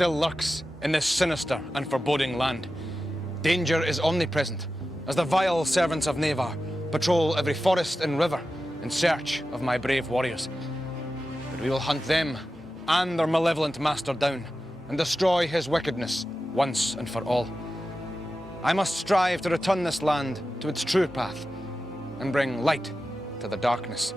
still lurks in this sinister and foreboding land. Danger is omnipresent as the vile servants of Navarre patrol every forest and river in search of my brave warriors. But we will hunt them and their malevolent master down and destroy his wickedness once and for all. I must strive to return this land to its true path and bring light to the darkness.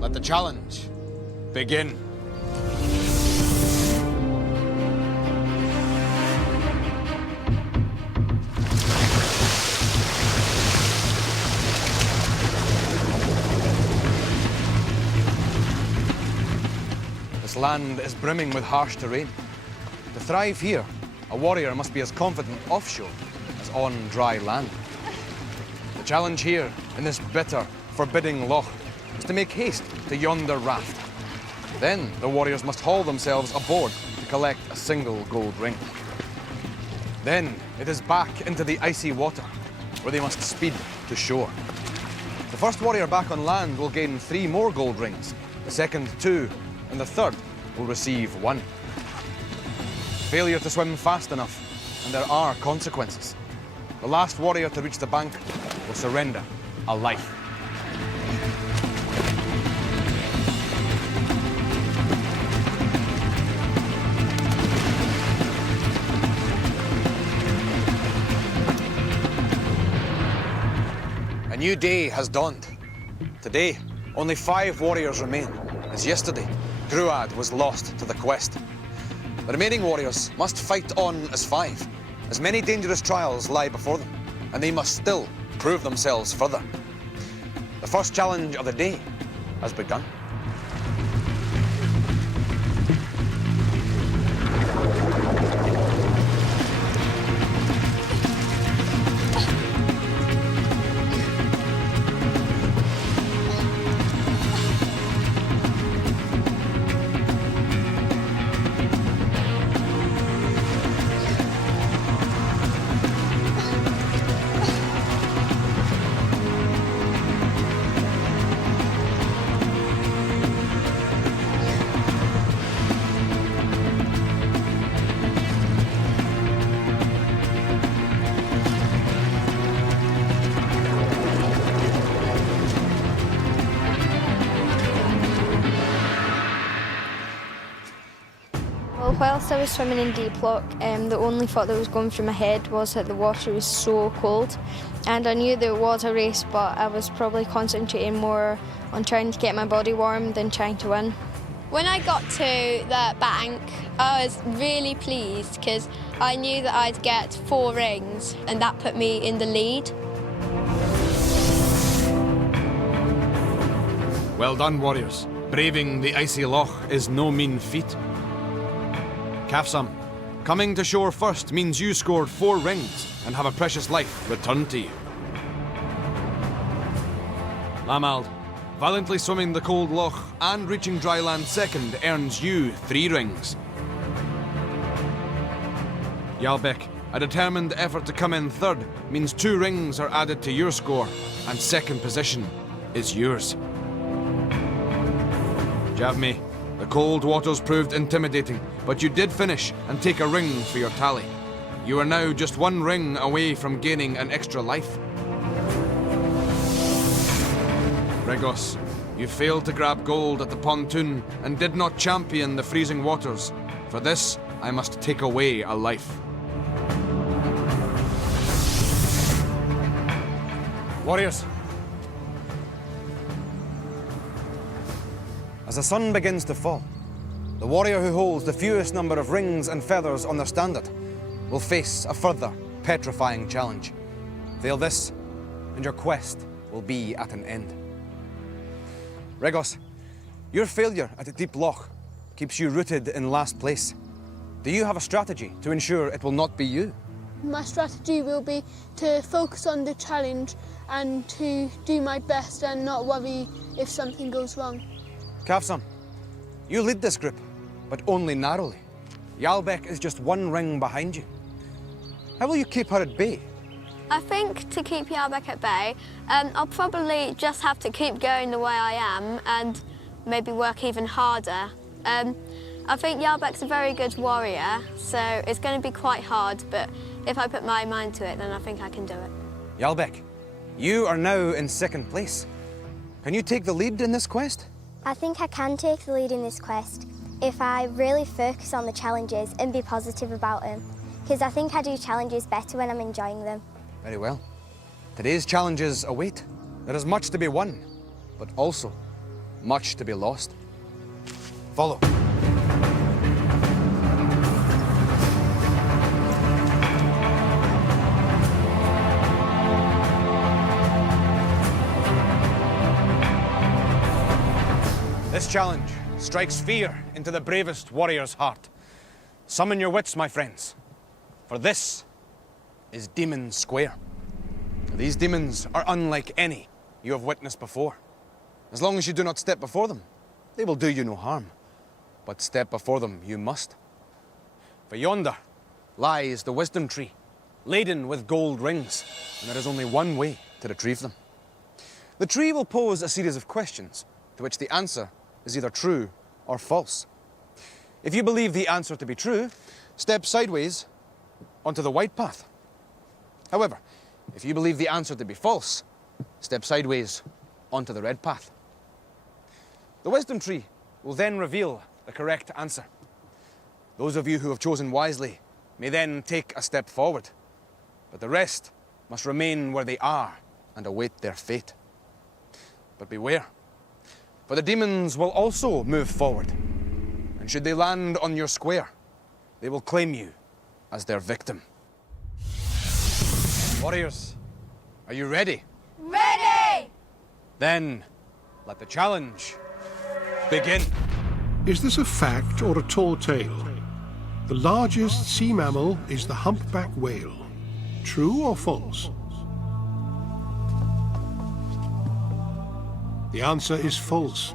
Let the challenge begin. This land is brimming with harsh terrain. To thrive here, a warrior must be as confident offshore as on dry land. The challenge here, in this bitter, forbidding loch, is to make haste to yonder raft. Then the warriors must haul themselves aboard to collect a single gold ring. Then it is back into the icy water, where they must speed to shore. The first warrior back on land will gain 3 more gold rings, the second 2, and the third will receive 1. Failure to swim fast enough, and there are consequences. The last warrior to reach the bank will surrender a life. A new day has dawned. Today, only 5 warriors remain, as yesterday, Gruad was lost to the quest. The remaining warriors must fight on as 5, as many dangerous trials lie before them, and they must still prove themselves further. The first challenge of the day has begun. Whilst I was swimming in deep loch, the only thought that was going through my head was that the water was so cold, and I knew that it was a race, but I was probably concentrating more on trying to get my body warm than trying to win. When I got to the bank, I was really pleased because I knew that I'd get 4 rings, and that put me in the lead. Well done, warriors. Braving the icy loch is no mean feat. Kafsam, coming to shore first means you scored 4 rings and have a precious life returned to you. Lamald, valiantly swimming the cold loch and reaching dry land second earns you 3 rings. Yalbek, a determined effort to come in third means 2 rings are added to your score, and second position is yours. Javme, the cold waters proved intimidating, but you did finish and take a ring for your tally. You are now just 1 ring away from gaining an extra life. Regos, you failed to grab gold at the pontoon and did not champion the freezing waters. For this, I must take away a life. Warriors, as the sun begins to fall, the warrior who holds the fewest number of rings and feathers on their standard will face a further petrifying challenge. Fail this, and your quest will be at an end. Regos, your failure at the deep loch keeps you rooted in last place. Do you have a strategy to ensure it will not be you? My strategy will be to focus on the challenge and to do my best and not worry if something goes wrong. Kafsan, you lead this group, but only narrowly. Yalbek is just one ring behind you. How will you keep her at bay? I think to keep Yalbek at bay, I'll probably just have to keep going the way I am and maybe work even harder. I think Yalbek's a very good warrior, so it's going to be quite hard, but if I put my mind to it, then I think I can do it. Yalbek, you are now in second place. Can you take the lead in this quest? I think I can take the lead in this quest if I really focus on the challenges and be positive about them, because I think I do challenges better when I'm enjoying them. Very well. Today's challenges await. There is much to be won, but also much to be lost. Follow. This challenge strikes fear into the bravest warrior's heart. Summon your wits, my friends, for this is Demon Square. These demons are unlike any you have witnessed before. As long as you do not step before them, they will do you no harm. But step before them you must. For yonder lies the wisdom tree, laden with gold rings, and there is only one way to retrieve them. The tree will pose a series of questions, to which the answer is either true or false. If you believe the answer to be true, step sideways onto the white path. However, if you believe the answer to be false, step sideways onto the red path. The wisdom tree will then reveal the correct answer. Those of you who have chosen wisely may then take a step forward, but the rest must remain where they are and await their fate. But beware, for the demons will also move forward, and should they land on your square, they will claim you as their victim. Warriors, are you ready? Ready! Then, let the challenge begin. Is this a fact or a tall tale? The largest sea mammal is the humpback whale. True or false? The answer is false.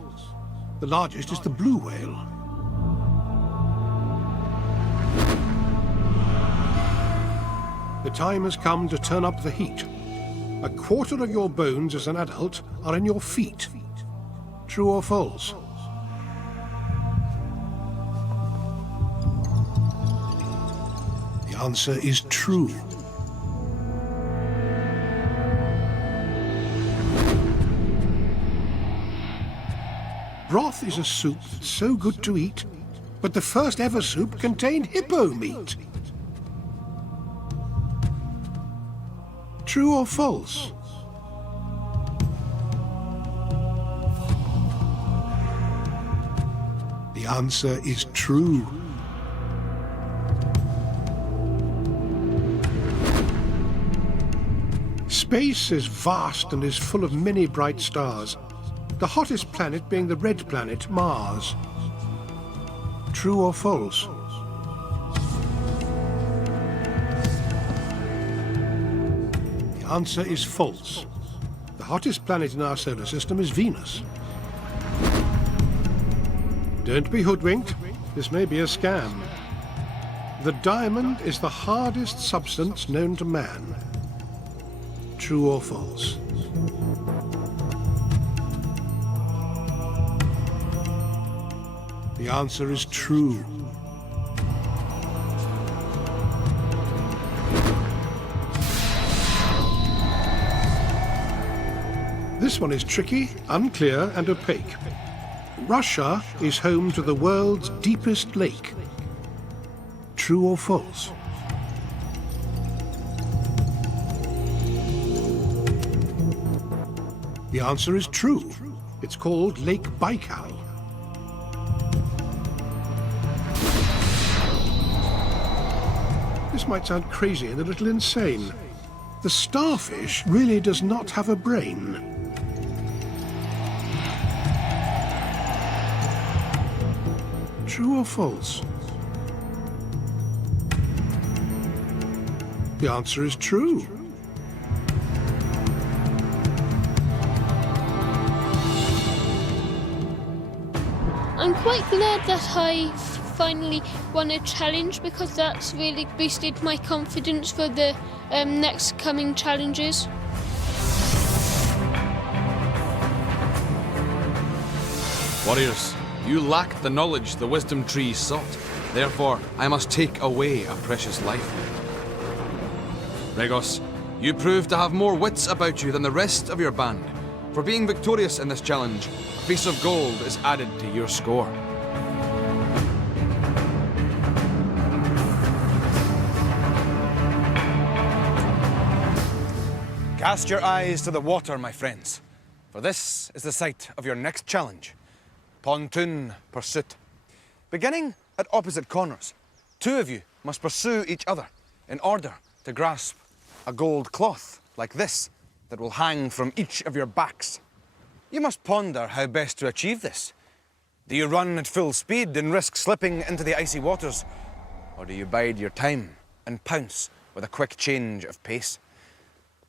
The largest is the blue whale. The time has come to turn up the heat. A quarter of your bones as an adult are in your feet. True or false? The answer is true. Broth is a soup that's so good to eat, but the first ever soup contained hippo meat. True or false? The answer is true. Space is vast and is full of many bright stars, the hottest planet being the red planet, Mars. True or false? The answer is false. The hottest planet in our solar system is Venus. Don't be hoodwinked. This may be a scam. The diamond is the hardest substance known to man. True or false? The answer is true. This one is tricky, unclear, and opaque. Russia is home to the world's deepest lake. True or false? The answer is true. It's called Lake Baikal. This might sound crazy and a little insane. The starfish really does not have a brain. True or false? The answer is true. I'm quite glad that I finally won a challenge because that's really boosted my confidence for the next coming challenges. Warriors, you lack the knowledge the wisdom tree sought. Therefore, I must take away a precious life. Regos, you prove to have more wits about you than the rest of your band. For being victorious in this challenge, a piece of gold is added to your score. Cast your eyes to the water, my friends, for this is the site of your next challenge. Pontoon pursuit. Beginning at opposite corners, two of you must pursue each other in order to grasp a gold cloth like this that will hang from each of your backs. You must ponder how best to achieve this. Do you run at full speed and risk slipping into the icy waters? Or do you bide your time and pounce with a quick change of pace?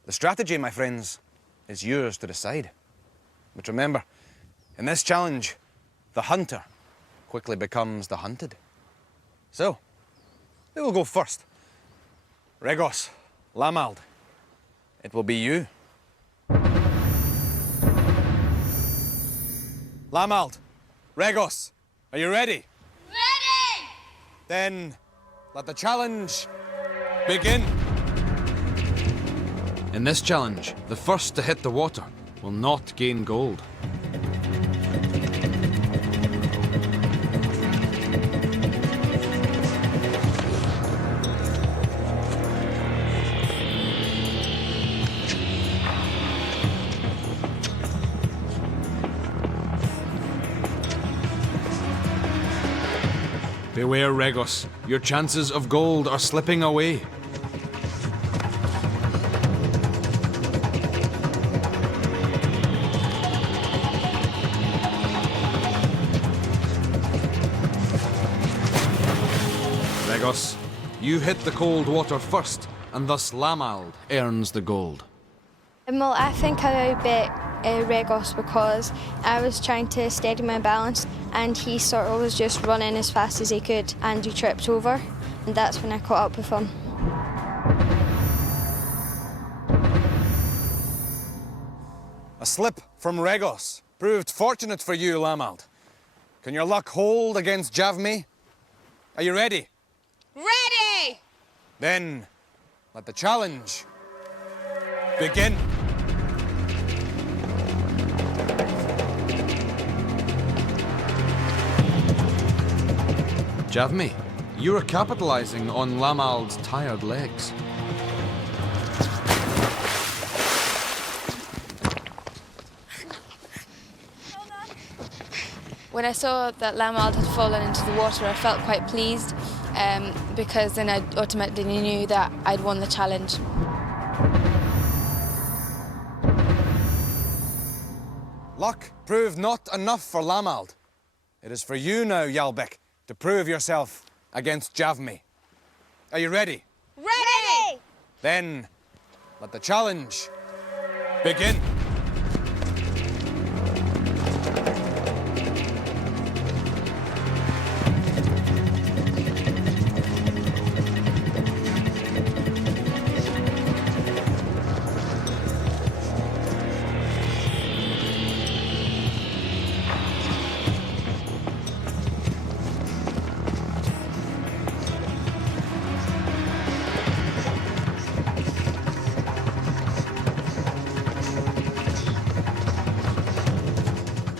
The strategy, my friends, is yours to decide. But remember, in this challenge, the hunter quickly becomes the hunted. So, who will go first? Regos, Lamald, it will be you. Lamald, Regos, are you ready? Ready! Then let the challenge begin. In this challenge, the first to hit the water will not gain gold. Beware, Regos. Your chances of gold are slipping away. Regos, you hit the cold water first, and thus Lamald earns the gold. Well, I think I bet Regos because I was trying to steady my balance and he sort of was just running as fast as he could and he tripped over, and that's when I caught up with him. A slip from Regos proved fortunate for you, Lamald. Can your luck hold against Javme? Are you ready? Ready! Then let the challenge begin. Javme, you are capitalizing on Lamald's tired legs. When I saw that Lamald had fallen into the water, I felt quite pleased because then I automatically knew that I'd won the challenge. Luck proved not enough for Lamald. It is for you now, Yalbek, to prove yourself against Javme. Are you ready? Ready! Then let the challenge begin.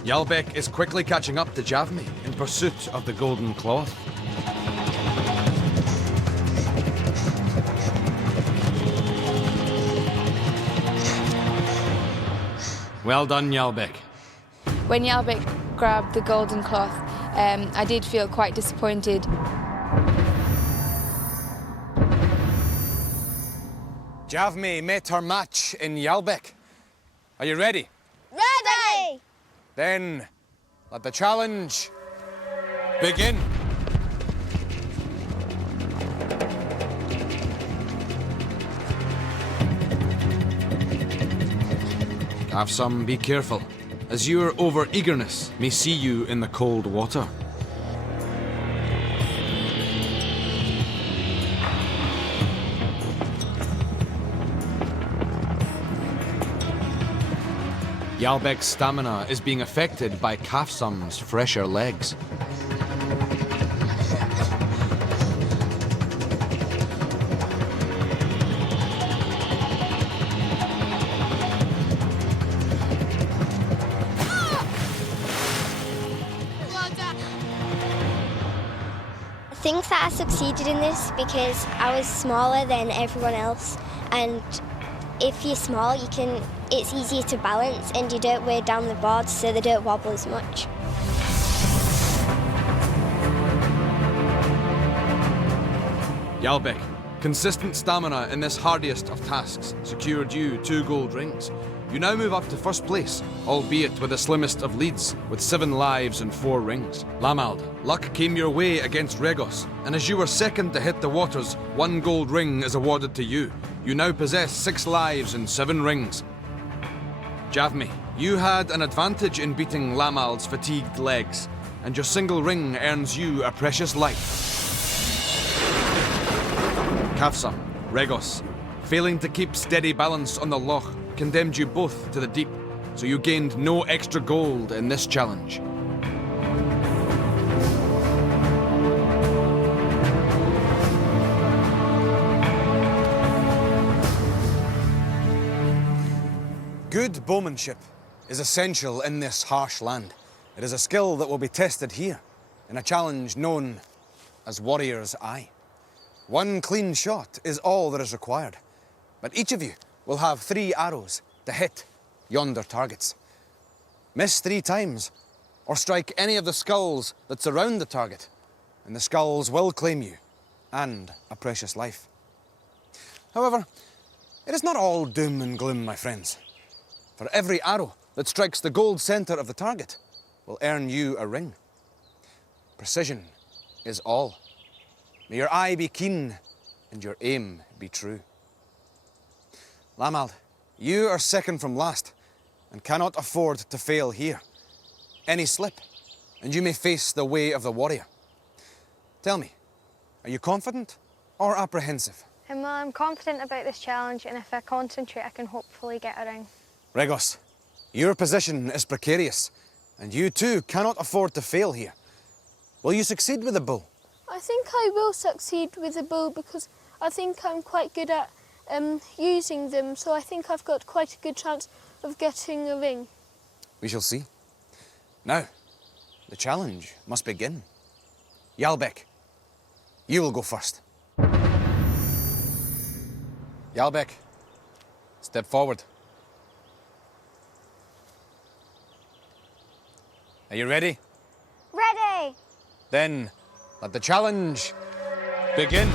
Yalbek is quickly catching up to Javme in pursuit of the golden cloth. Well done, Yalbek. When Yalbek grabbed the golden cloth, I did feel quite disappointed. Javme met her match in Yalbek. Are you ready? Ready! Then let the challenge begin. Have some be careful, as your over-eagerness may see you in the cold water. Yalbek's stamina is being affected by Kafsam's fresher legs. I think that I succeeded in this because I was smaller than everyone else, and if you're small, it's easier to balance and you don't weigh down the boards so they don't wobble as much. Yalbek, consistent stamina in this hardiest of tasks secured you 2 gold rings. You now move up to first place, albeit with the slimmest of leads, with 7 lives and 4 rings. Lamald, luck came your way against Regos, and as you were second to hit the waters, 1 gold ring is awarded to you. You now possess 6 lives and 7 rings. Javmi, you had an advantage in beating Lamald's fatigued legs, and your single ring earns you a precious life. Kafsam, Regos, failing to keep steady balance on the loch, condemned you both to the deep, so you gained no extra gold in this challenge. Good bowmanship is essential in this harsh land. It is a skill that will be tested here, in a challenge known as Warrior's Eye. 1 clean shot is all that is required, but each of you will have 3 arrows to hit yonder targets. Miss 3 times, or strike any of the skulls that surround the target, and the skulls will claim you and a precious life. However, it is not all doom and gloom, my friends. For every arrow that strikes the gold centre of the target will earn you a ring. Precision is all. May your eye be keen and your aim be true. Lamald, you are second from last and cannot afford to fail here. Any slip, and you may face the way of the warrior. Tell me, are you confident or apprehensive? Well, I'm confident about this challenge, and if I concentrate, I can hopefully get a ring. Regos, your position is precarious, and you too cannot afford to fail here. Will you succeed with the bow? I think I will succeed with the bow because I think I'm quite good at using them, so I think I've got quite a good chance of getting a ring. We shall see. Now, the challenge must begin. Yalbek, you will go first. Yalbek, step forward. Are you ready? Ready! Then, let the challenge begin.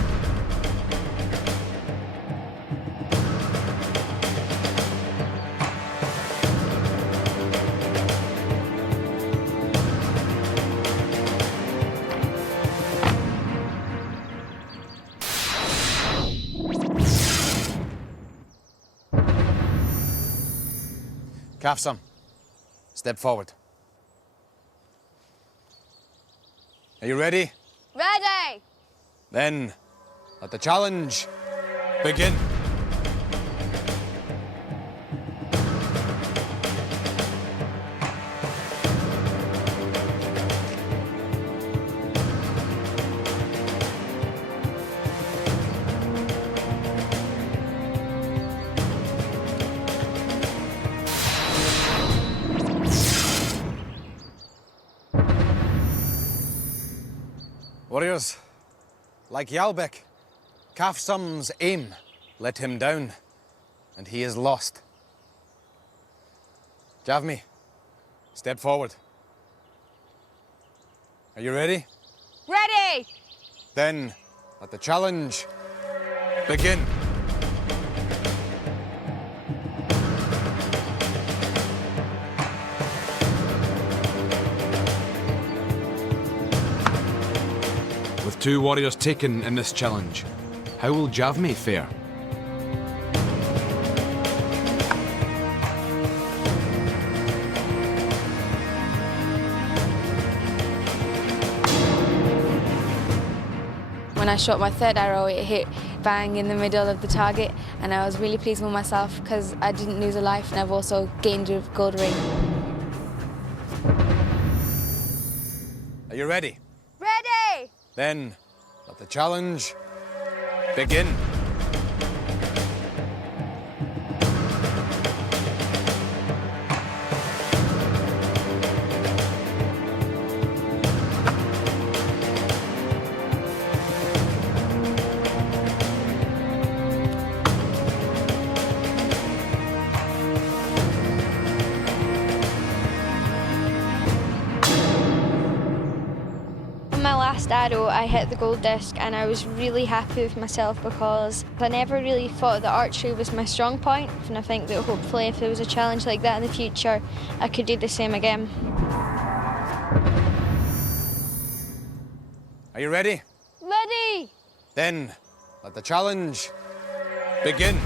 Kafsam, step forward. Are you ready? Ready! Then, let the challenge begin. Warriors, like Yalbek, Kafsam's aim let him down, and he is lost. Javmi, step forward. Are you ready? Ready! Then, let the challenge begin. With 2 warriors taken in this challenge, how will Javmi fare? I shot my third arrow, it hit bang in the middle of the target, and I was really pleased with myself because I didn't lose a life, and I've also gained a gold ring. Are you ready? Ready! Then let the challenge begin. My last arrow, I hit the gold disc, and I was really happy with myself because I never really thought that archery was my strong point, and I think that hopefully if there was a challenge like that in the future, I could do the same again. Are you ready? Ready! Then let the challenge begin.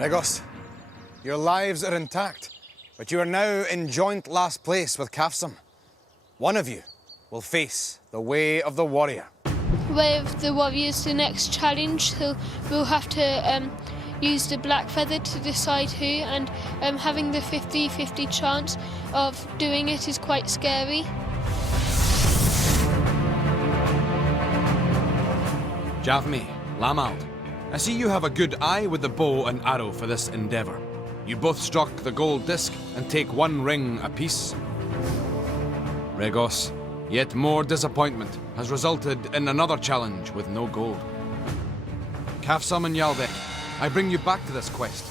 Regos, your lives are intact, but you are now in joint last place with Kafsam. One of you will face the way of the warrior. Way of the warrior's the next challenge, so we'll have to use the black feather to decide who, and having the 50-50 chance of doing it is quite scary. Javmi, Lamald, I see you have a good eye with the bow and arrow for this endeavour. You both struck the gold disc and take 1 ring apiece. Regos, yet more disappointment has resulted in another challenge with no gold. Kafsam and Yaldek, I bring you back to this quest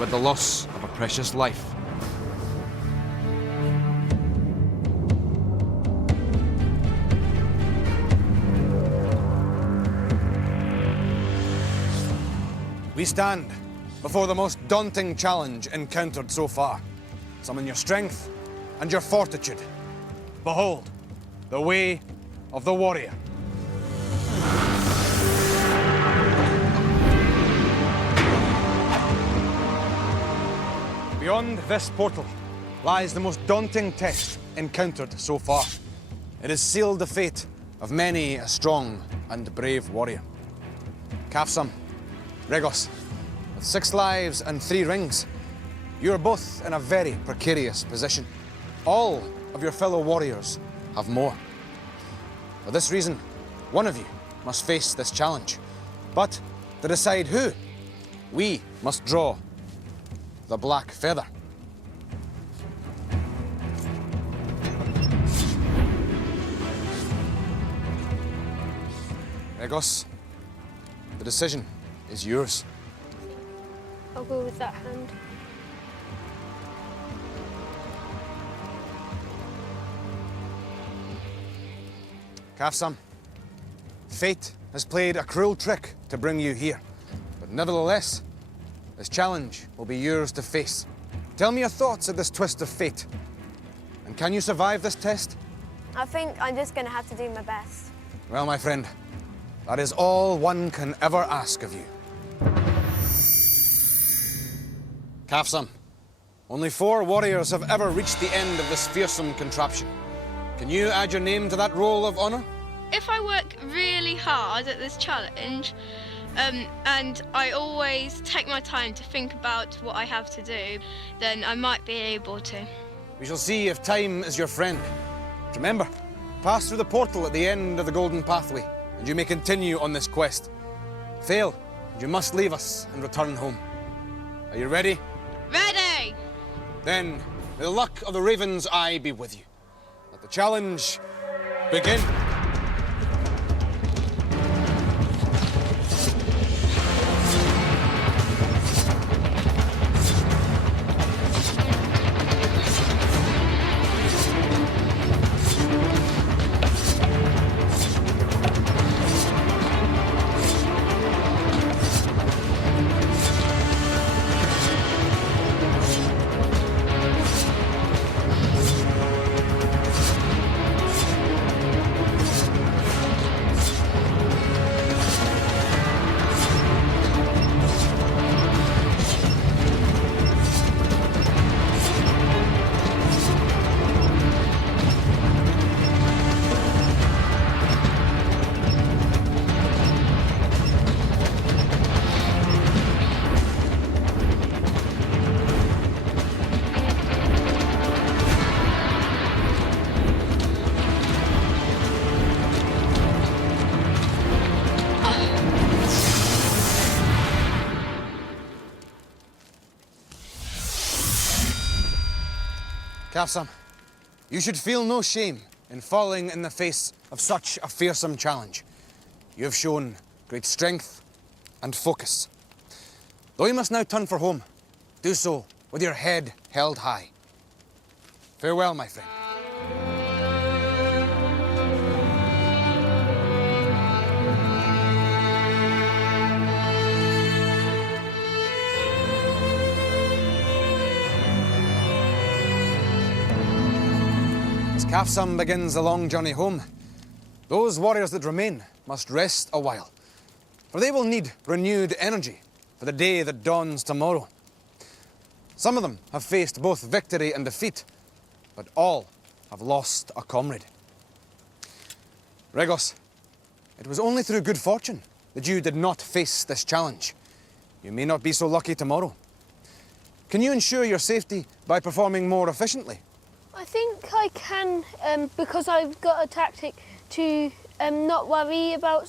with the loss of a precious life. We stand before the most daunting challenge encountered so far. Summon your strength and your fortitude. Behold, the way of the warrior. Beyond this portal lies the most daunting test encountered so far. It has sealed the fate of many a strong and brave warrior. Kafsam, Regos, with 6 lives and 3 rings, you are both in a very precarious position. All of your fellow warriors have more. For this reason, one of you must face this challenge. But to decide who, we must draw the black feather. Regos, the decision is yours. I'll go with that hand. Kafsam, fate has played a cruel trick to bring you here. But nevertheless, this challenge will be yours to face. Tell me your thoughts at this twist of fate. And can you survive this test? I think I'm just going to have to do my best. Well, my friend, that is all one can ever ask of you. Kafsam, only 4 warriors have ever reached the end of this fearsome contraption. Can you add your name to that roll of honour? If I work really hard at this challenge, and I always take my time to think about what I have to do, then I might be able to. We shall see if time is your friend. Remember, pass through the portal at the end of the golden pathway, and you may continue on this quest. Fail, and you must leave us and return home. Are you ready? Ready! Then, may the luck of the Raven's Eye be with you. Let the challenge begin. Kafsam, you should feel no shame in falling in the face of such a fearsome challenge. You have shown great strength and focus. Though you must now turn for home, do so with your head held high. Farewell, my friend. As Kafsam begins the long journey home, those warriors that remain must rest a while, for they will need renewed energy for the day that dawns tomorrow. Some of them have faced both victory and defeat, but all have lost a comrade. Regos, it was only through good fortune that you did not face this challenge. You may not be so lucky tomorrow. Can you ensure your safety by performing more efficiently? I think I can, because I've got a tactic to not worry about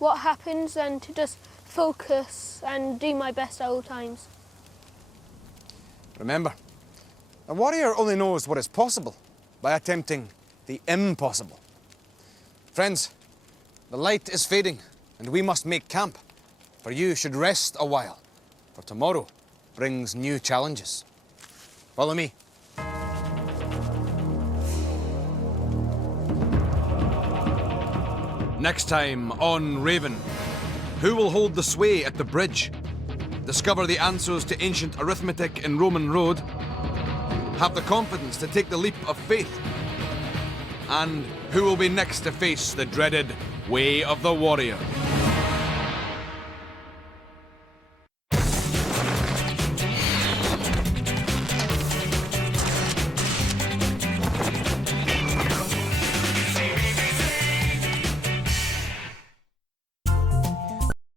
what happens and to just focus and do my best at all times. Remember, a warrior only knows what is possible by attempting the impossible. Friends, the light is fading and we must make camp, for you should rest a while, for tomorrow brings new challenges. Follow me. Next time on Raven, who will hold the sway at the bridge? Discover the answers to ancient arithmetic in Roman Road? Have the confidence to take the leap of faith? And who will be next to face the dreaded Way of the Warrior?